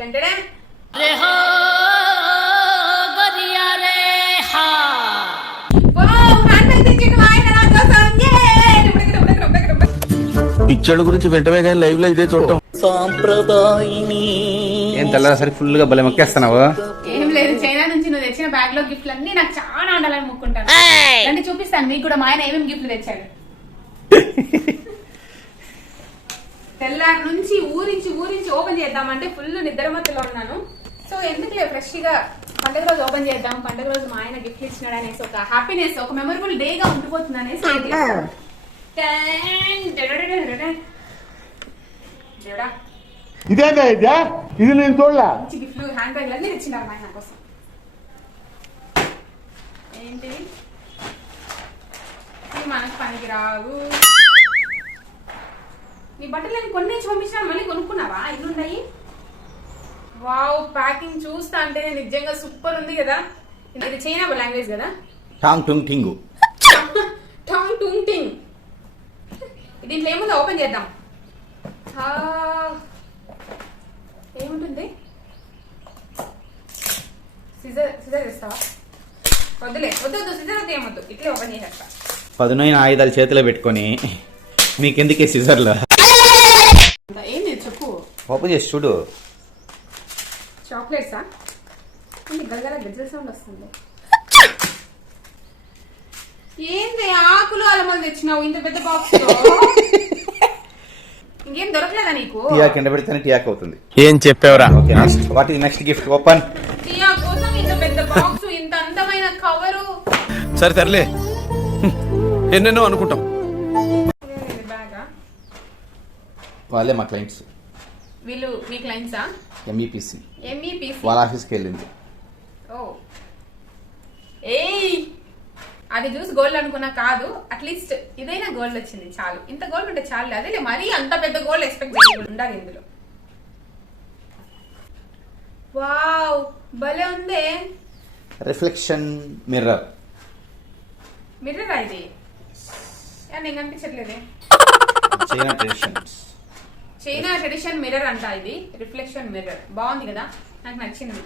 టెంటడే పిక్చర్ల గురించి వెంటనే కానీ లైవ్ లో ఇదే చూడటం సాంప్రదాయిని. ఏం తెల్లసరి ఫుల్ గా బలం ఎక్కేస్తున్నావు? ఏం లేదు, చైనా నుంచి నువ్వు తెచ్చిన బ్యాగ్ లో గిఫ్ట్లు అన్ని నాకు చాలా ఉండాలని మొక్కుంటాను. అంటే చూపిస్తాను మీకు కూడా మా ఆయన ఏమేమి గిఫ్ట్లు తెచ్చాడు. తెల్లారి నుంచి ఊరించి ఓపెన్ చేద్దామంటే ఫుల్ నిద్రమత్తులో ఉన్నాను. సో ఎందుకులే ఫ్రెష్ గా పండుగ రోజు ఓపెన్ చేద్దాం, పండుగ రోజు మా ఆయన గిఫ్ట్లు ఇచ్చినాడు అనేసి ఒక హ్యాపీనెస్, ఒక మెమరబుల్ డే గా ఉండిపోతుంది అనేసి ఇదేనా ఇది నేను చూడలే. మంచి గిఫ్ట్లు హ్యాండ్ బ్యాగ్లు అన్ని తెచ్చినారు మా ఆయన కోసం. ఏంటి మనకు పనికి రావు. నీ బట్టలు నేను కొన్ని పంపించినా మళ్ళీ కొనుక్కున్నావా? ఇల్లున్నాయి. వావ్, ప్యాకింగ్ చూస్తా అంటే నిజంగా సూపర్ ఉంది కదా. ఇది చైనా లాంగ్వేజ్ కదా. టాంగ్ టుంగ్ టింగు. టాంగ్ టుంగ్ టింగ్. దీంట్లో ఏముందో ఓపెన్ చేద్దాం. ఏముంటుంది? సిజర్ ఇస్తావా? వద్దు సిజర్ వద్దు, ఏమొద్దు, ఇట్లే ఓపెన్ చేసేస్తా. పదునైన ఆయుధాలు చేతిలో పెట్టుకొని మీకెందుకే సిజర్లు? ఏంది చెప్పు. ఓపెన్ చేసి చూడు. చాక్లెట్సా? గలగల గజ్జల సౌండ్ వస్తుంది. ఏంది ఆకులు అలమలు తెచ్చినావు ఇంత పెద్ద బాక్స్ లో? ఇంకేం దొరకలేదా నీకు? టియా కింద పెడితేనే టియాక్ అవుతుంది. ఏం చెప్పావురా? Okay, what is next gift? Open. Tia కోసం ఇంత పెద్ద బాక్స్, ఇంత అందమైన కవరు. సరే తరలే, ఎన్నెన్నో అనుకుంటాం. బ్యాగా? వాళ్ళే మా క్లయింట్స్. వీళ్ళు మీ క్లయింట్సా? ఎంఈపిసి. ఎంఈపిసి వాళ్ళ ఆఫీస్కి వెళ్ళింది. ఓ ఏయ్, అది చూసి గోల్డ్ అనుకున్నా కాదు. అట్లీస్ట్ ఇదైనా గోల్డ్ వచ్చింది చాలు. ఇంత గోల్డ్ ఉంటే చాలు. అదే మరీ అంత పెద్ద గోల్డ్ ఎక్స్పెక్ట్ చేయకుండా ఉండాలి ఇందులో. వావ్, భలే ఉంది. Reflection mirror. మిర్రర్ ఇది నేను కనిపించట్లేదే. China traditions. China tradition mirror అంట ఇది. రిఫ్లెక్షన్ మిర్రర్ బాగుంది కదా, నాకు నచ్చింది.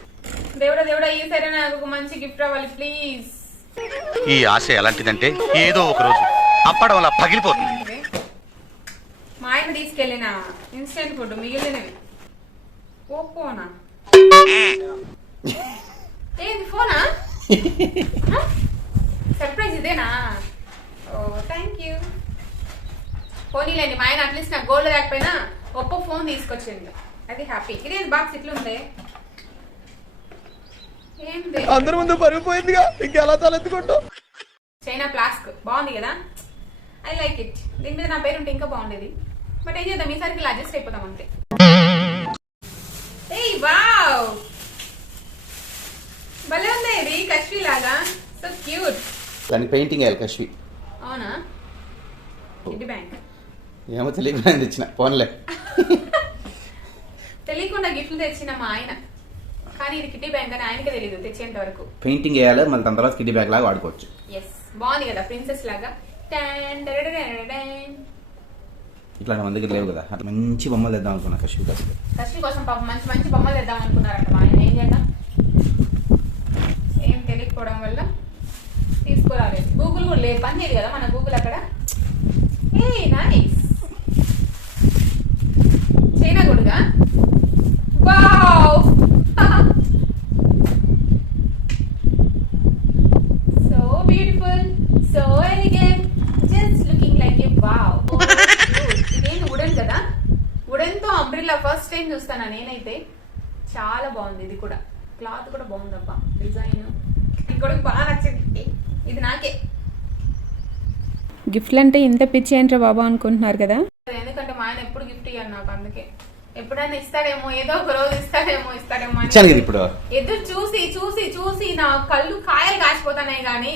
దేవుడా ఈ సరే నాకు ఒక మంచి గిఫ్ట్ రావాలి ప్లీజ్. ఈ ఆశ ఎలాంటిదంటే ఏదో ఒక రోజు అప్పడం అలా పగిలిపోతుంది. మా ఆయన తీసుకెళ్ళిన ఇన్స్టెంట్ ఫుడ్ మిగిలినవి. ఓపోనా? ఏంది ఫోనా? సర్ప్రైజ్ ఇదేనా? ఓ థ్యాంక్ యూ. పోనీలేండి, మా ఆయన అట్లీస్ట్ నాకు గోల్డ్ లేకపోయినా ఒప్పో ఫోన్ తీసుకొచ్చింది, అది హ్యాపీ. ఇదేంటి బాక్స్ ఇట్లా ఉంది? ఏంది అందరి ముందు పరిగిపోయిందిగా, ఇంకెలా తలెత్తుకుంటావు? చైనా ఫ్లాస్క్ బాగుంది కదా, ఐ లైక్ ఇట్. దీని మీద నా పేరు ఉంటే ఇంకా బాగుండేది. బట్ ఏం చేద్దాం, ఈసారికి ఇలా అడ్జస్ట్ అయిపోతాం అంతే. ఏయ్ వావ్, భలే ఉంది ఇది, కశ్మీ లాగా. So cute. దానికి పెయింటింగ్ వేయాలి కశ్వి. అవునా? కిడ్డీ బ్యాంక్ ఏమో తెలియకుండా తెచ్చిన ఫోన్లే. తెలియకుండా గిఫ్ట్లు తెచ్చిన మా ఆయన, కానీ ఇది కిడ్డీ బ్యాంక్ అని ఆయనకే తెలియదు తెచ్చేంత వరకు. పెయింటింగ్ వేయాలి, మళ్ళీ దాని తర్వాత కిడ్డీ బ్యాగ్ లాగా వాడుకోవచ్చు. ఎస్, బాగుంది కదా, ప్రిన్సెస్ లాగా. ఇట్లా మన దగ్గర లేవు కదా, అట్లా మంచి బొమ్మలు తెద్దాం అనుకున్నా కశ్వి కోసం. కశ్మీ కోసం పాపం మంచి మంచి బొమ్మలు తెద్దాం అనుకున్నారంట మా ఆయన. ఏం చేద్దాం, ఏం తెలియకపోవడం వల్ల తీసుకురాలేదు. గూగుల్ కూడా లేదు, పని చేయదు కదా మన గూగుల్ అక్కడ. A nice. చైనా గుడుగా. Wow, so beautiful, so elegant, just looking like a wow. ఇదేంటి వుడెన్ కదా, వుడెన్ తో అంబ్రిల్లా ఫస్ట్ టైం చూస్తాను నేనైతే. చాలా బాగుంది ఇది కూడా, క్లాత్ కూడా బాగుందబ్బా, డిజైన్ ఇది కూడా బాగా నచ్చింది. ఇది నాకే. గిఫ్ట్లు అంటే ఇంత పిచ్చి ఏంట్రా బాబా అనుకుంటున్నారు కదా. ఎందుకంటే మా ఆయన ఎప్పుడు గిఫ్ట్ ఇయ్యాలి నాకు, అందుకే ఎప్పుడైనా ఇస్తాడేమో, ఏదో ఒక రోజు ఇస్తాడేమో అని ఇప్పుడు ఎదురు చూసి చూసి చూసి నా కళ్ళు కాయలు కాసిపోతానే గానీ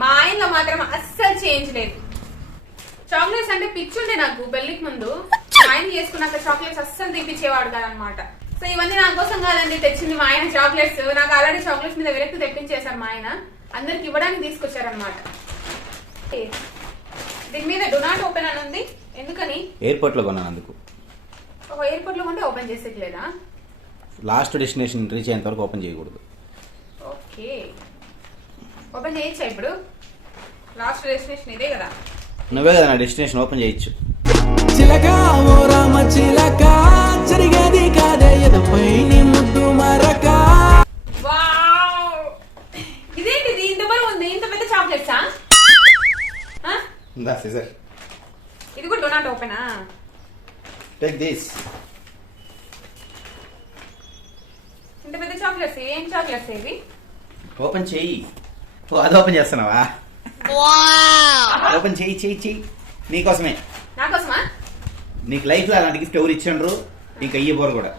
మా ఆయనలో మాత్రం అస్సలు చేంజ్ లేదు. చాక్లెట్స్ అంటే పిచ్చుండే నాకు పెళ్లికి ముందు. ఆయన చేసుకున్నాక చాక్లెట్స్ అస్సలు తెప్పించేవాడు కాదనమాట. సో ఇవన్నీ నా కోసం కాదండి తెచ్చింది మా ఆయన చాక్లెట్స్. నాకు ఆల్రెడీ చాక్లెట్స్ మీద విరక్తి తెప్పించేశారు మా ఆయన, అందరికి ఇవ్వడానికి తీసుకొచ్చారనమాట. దీని మీద డు నాట్ ఓపెన్ అని ఉంది, ఎందుకని? ఎయిర్పోర్ట్ లో కొన్నాను అందుకు. ఒక ఎయిర్పోర్ట్ లో కొంటే ఓపెన్ చేసేట్లేదా? లాస్ట్ డెస్టినేషన్ రీచ్ అయ్యేంత వరకు ఓపెన్ చేయకూడదు. ఓకే, ఓపెన్ చేయొచ్చా ఇప్పుడు? లాస్ట్ డెస్టినేషన్ ఇదే కదా. నువ్వే కదా నా డెస్టినేషన్, ఓపెన్ చేయొచ్చు. చిలక ఓ రామ చిలక జరిగేది కాదే ఎదపై నీ ముద్దు మరక. వావ్, ఇదేంటిది ఇంత బరువు ఉంది? ఇంత పెద్ద చాక్లెట్సా? దా సిజర్, ఇది కూడా డోనాట్ ఓపెనా? Take this. ఇంత పెద్ద చాక్లెట్స్ ఏం చాక్లెట్స్ ఇవి? ఓపెన్ చెయ్యి. ఓ అది ఓపెన్ చేస్తున్నావా? ఓపెన్ చెయ్యి చెయ్యి చెయ్యి, నీకోసమే. నాకోసమా? నీకు లైఫ్ లో అలాంటి గిఫ్ట్ ఎవరు ఇచ్చిండ్రు, ఇంకా ఇయ్యబోరు కూడా.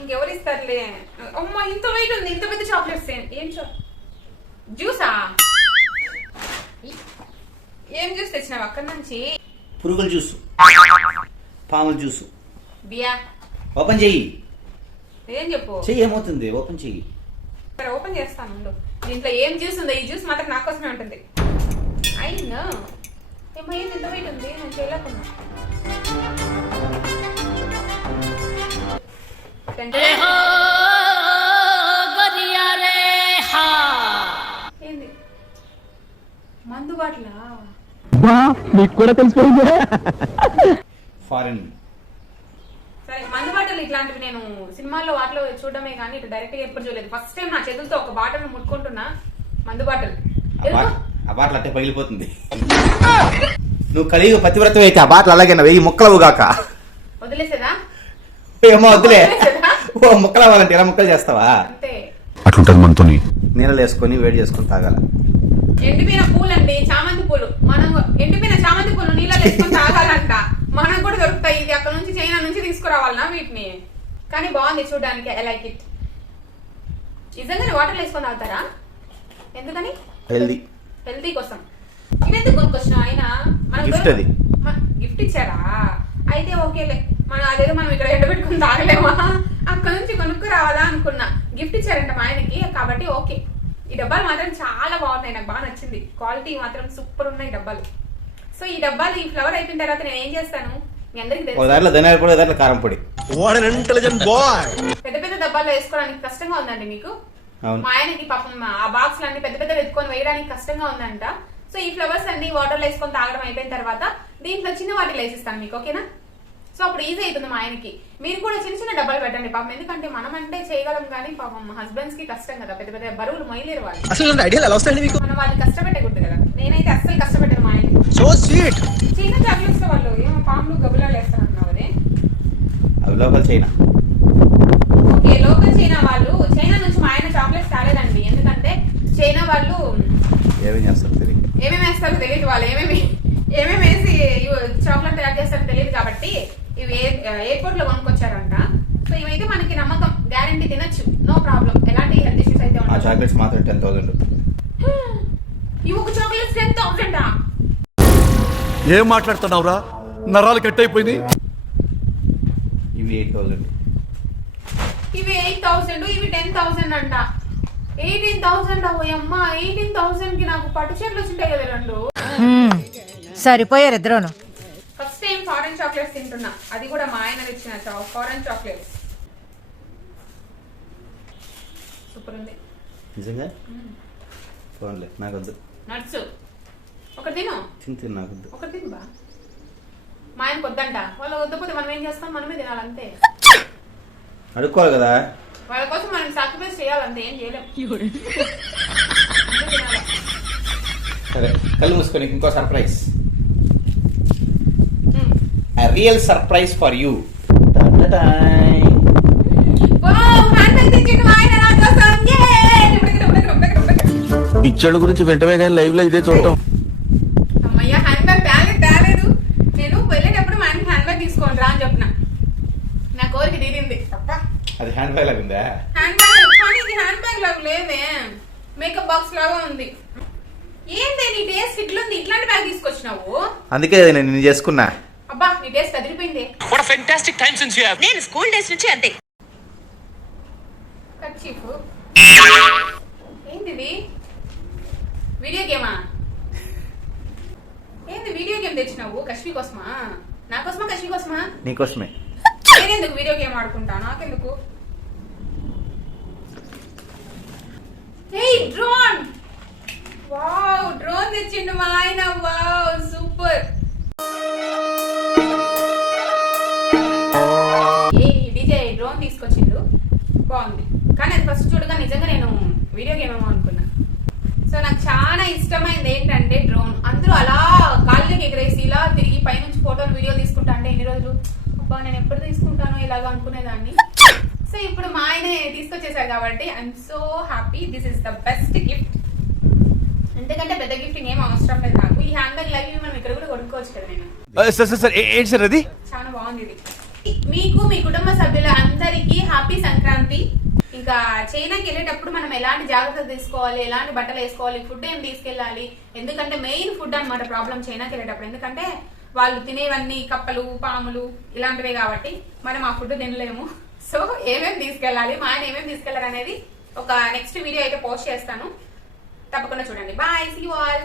ఇంకెవరు ఇస్తారులే. అమ్మ, ఇంత వెయిట్ ఉంది, ఇంత పెద్ద చాక్లెట్స్. ఏం జ్యూసా? ఏం జ్యూస్ తెచ్చినావు అక్కడి నుంచి? పురుగుల జ్యూసు, పాముల జ్యూసు. బియా. ఓపెన్ చెయ్యి. ఏం చెప్పు? చెయ్యి, ఏమవుతుంది? ఓపెన్ చెయ్యి. సరే, ఓపెన్ చేస్తాను ఉండు. దీంట్లో ఏం జ్యూస్ ఉందో? ఈ జ్యూస్ మాత్రం నా కోసమే ఉంటుంది. అయినా ఏమో ఏంది ఇంత వెయిట్ ఉంది, నేను చేయలేకున్నా. ఏంది మందు బాట్లా? నీకు కూడా తెలిసిపోయింది. ఫారెన్. సరే, మందు బాటలు ఇట్లాంటివి నేను సినిమాల్లో వాటిలో చూడడమే కానీ ఇటు డైరెక్ట్ గా ఎప్పుడు చూడలేదు. ఫస్ట్ టైం నా చేతులతో ఒక బాటల్ ముట్టుకుంటున్నా. మందు బాటల్ ఆ బాటలు అట్టే పగిలిపోతుంది. నువ్వు కలిగి పతివ్రతం అయితే ఆ బాటలు అలాగే వెయ్యి ముక్కలవు గాక. వదిలేసేదా? ఏమో వద్దులే. ఓ ముక్కలు అవ్వాలంటే ఎలా ముక్కలు చేస్తావా? అంతే. అట్లుంటది మనతోని. నీళ్ళు వేసుకొని వేడి చేసుకొని తాగాల. ఎండిపోయిన పూలండి, చామంతి పూలు. మనం ఎండిపోయిన చామంతి పూలు నీళ్ళలో వేసుకొని తాగాలంట. మనకు కూడా దొరుకుతాయి. ఇది అక్కడ నుంచి చైనా నుంచి తీసుకురావాలనా వీటిని? కానీ బాగుంది చూడడానికి. I like it. నిజంగానే వాటర్ వేసుకొని తాగుతారా? ఎందుకని? హెల్తీ కోసం. ఇవెందుకు కొనుక్కొచ్చినావు? ఆయన గిఫ్ట్ అది. గిఫ్ట్ ఇచ్చారా? అయితే ఓకేలే. మనం అదేదో మనం ఇక్కడ ఎండబెట్టుకుని తాగలేమా? అక్కడ నుంచి కొనుక్కు రావాలా అనుకున్నా. గిఫ్ట్ ఇచ్చారంట మా ఆయనకి, కాబట్టి ఓకే. ఈ డబ్బాలు మాత్రం చాలా బాగున్నాయి, నాకు బాగా నచ్చింది. క్వాలిటీ మాత్రం సూపర్ ఉన్నాయి డబ్బాలు. సో ఈ డబ్బాలు ఈ ఫ్లవర్ అయిపోయిన తర్వాత నేను ఏం చేస్తాను మీ అందరికి తెలుసు. ధనియాల పొడి, దాంట్లో కారం పొడి. పెద్ద పెద్ద డబ్బాల్లో వేసుకోవడానికి కష్టంగా ఉందండి మీకు. మా ఆయనకి పాపం ఆ బాక్స్ అన్ని పెద్ద పెద్ద ఎత్తుకొని వేయడానికి కష్టంగా ఉందంట. సో ఈ ఫ్లవర్స్ అన్ని వాటర్ లో వేసుకొని తాగడం అయిపోయిన తర్వాత దీంట్లో చిన్న వాటిలో వేసిస్తాను మీకు, ఓకేనా? సో అప్పుడు ఈజీ అవుతుంది మా ఆయనకి. మీరు కూడా చిన్న చిన్న డబ్బాలు పెట్టండి పాపం. ఎందుకంటే మనం అంటే చేయగలం కానీ పాపం హస్బెండ్స్ కి కష్టం కదా, పెద్ద పెద్ద బరువులు మొయ్యలేరు వాళ్ళు. మనం వాళ్ళని కష్టపెట్టకూడదు కదా. నేనైతే అస్సలు కష్టపెట్టాను మా ఆయనకి. చిన్న చాక్లెట్స్ లో వాళ్ళు ఏమో పాములు గబులాలు వేస్తారన్నావు అదే. అవి local China. Okay, local China వాళ్ళు. చైనా నుంచి మా ఆయన చాక్లెట్స్ తాలేదండి. ఎందుకంటే చైనా వాళ్ళు ఏమేం చేస్తారు తెలియదు. ఏమేమి వేస్తారో తెలియదు. వాళ్ళు ఏమేమి వేసి చాక్లెట్ తయారు చేస్తారో తెలియదు. కాబట్టి ఇవి ఎయిర్పోర్ట్ లో కొనుక్కొచ్చారంట. సో ఇవైతే మనకి నమ్మకం, గ్యారంటీ, తినొచ్చు, నో ప్రాబ్లం. ఎలాంటి హెల్త్ ఇష్యూస్ అయితే ఆ ఉండవు. చాక్లెట్స్ మాత్రం 10,000. ఈ ఒక చాక్లెట్స్ 10,000. ఏం మాట్లాడుతున్నావురా? నరాలు కట్ అయిపోయింది. ఇవి 8,000. ఇవి 8,000, ఇవి 10,000 అంట. 18,000. అమ్మ, 18,000 కి నాకు పట్టు చీరలు వచ్చింటాయి కదా రెండు. సరిపోయారు ఇద్దరును. ఫస్ట్ టైం ఫారెన్ చాక్లెట్స్ తింటున్నా, అది కూడా మా ఆయన తెచ్చిన ఫారెన్ చాక్లెట్స్. సూపర్ ఉంది నిజంగా. పోన్లే, నాకొద్దు. నట్స్ ఒకటి తిను. తిని నాకొద్దు. ఒకటి తిను బా. మా ఆయనకు వద్దంట. వాళ్ళు వద్దపోతే మనం ఏం చేస్తాం? మనమే తినాలంతే. అడుక్కోవాలి కదా. వాళ్ళ కోసం మనం సాక్రిఫైస్ చేయాలంతే, ఏం చేయలేం. సరే, కళ్ళు మూసుకొని ఇంకో surprise. Real surprise for you. పిచ్చోళ్ళ గురించి వెంటనే కానీ లైవ్ లో ఇదే చూడటం. అమ్మయ్య, హ్యాండ్ బ్యాగ్ తేలేదు. నేను వెళ్ళేటప్పుడు మా ఆయనకి హ్యాండ్ బ్యాగ్ తీసుకోండి రా అని చెప్పిన. నా కోరిక తీరింది. అది హ్యాండ్ బ్యాగ్ లాగా ఉందా? హ్యాండ్ బ్యాగ్, కానీ ఇది హ్యాండ్ బ్యాగ్ లాగా లేదే, మేకప్ బాక్స్ లాగా ఉంది. ఏందే నీ టేస్ట్ ఇట్లుంది? ఇట్లాంటి బ్యాగ్ తీసుకొచ్చినావు? అందుకే నేను నిన్ను చేసుకున్నా. అబ్బా, నీ టేస్ట్ అదిరిపోయింది. నేను స్కూల్ డేస్ నుంచి అంతే. కర్చీఫ్ ఏంటిది? వీడియో గేమా? ఏంది వీడియో గేమ్ తెచ్చినావు? కశ్మీ కోసమా? నా కోసమా కశ్మీ కోసమా? నీకోసమే. నేనెందుకు వీడియో గేమ్ ఆడుకుంటా? నాకెందుకు? డ్రోన్. వావ్, డ్రోన్ తెచ్చిండు మా ఆయన. Wow, super. ఏ డీజే డ్రోన్ తీసుకొచ్చిండు, బాగుంది. కానీ అది ఫస్ట్ చూడగా నిజంగా నేను వీడియో గేమ్ ఏమో అనుకున్నా. సో నాకు చాలా ఇష్టమైంది ఏంటంటే డ్రోన్. అందరూ అలా గాలిలోకి ఎగరేసి ఇలా తిరిగి పైనుంచి ఫోటోలు వీడియో తీసుకుంటా అంటే ఇన్ని రోజులు అబ్బా నేను ఎప్పుడు తీసుకుంటానో ఇలాగ అనుకునేదాన్ని. సో ఇప్పుడు మా ఆయన తీసుకొచ్చేసారు కాబట్టి I'm so happy. This is the best gift. ఎందుకంటే పెద్ద గిఫ్టింగ్ ఏం అవసరం లేదు నాకు. ఈ హ్యాండ్ బ్యాగ్ లైవ్ మనం ఇక్కడ కూడా కొనుక్కోవచ్చు కదా. నేను సార్ ఏంటి సార్ అది? చాలా బాగుంది ఇది. మీకు మీ కుటుంబ సభ్యుల అందరికీ హ్యాపీ సంక్రాంతి. ఇంకా చైనాకి వెళ్ళేటప్పుడు మనం ఎలాంటి జాగ్రత్తలు తీసుకోవాలి, ఎలాంటి బట్టలు వేసుకోవాలి, ఫుడ్ ఏం తీసుకెళ్ళాలి. ఎందుకంటే మెయిన్ ఫుడ్ అన్నమాట ప్రాబ్లం చైనాకి వెళ్ళేటప్పుడు. ఎందుకంటే వాళ్ళు తినేవన్నీ కప్పలు, పాములు ఇలాంటివే కాబట్టి మనం ఆ ఫుడ్ తినలేము. సో ఏమేమి తీసుకెళ్ళాలి, మా ఆయన ఏమేమి తీసుకెళ్లారు అనేది ఒక నెక్స్ట్ వీడియో అయితే పోస్ట్ చేస్తాను, తప్పకుండా చూడండి. Bye, see you all.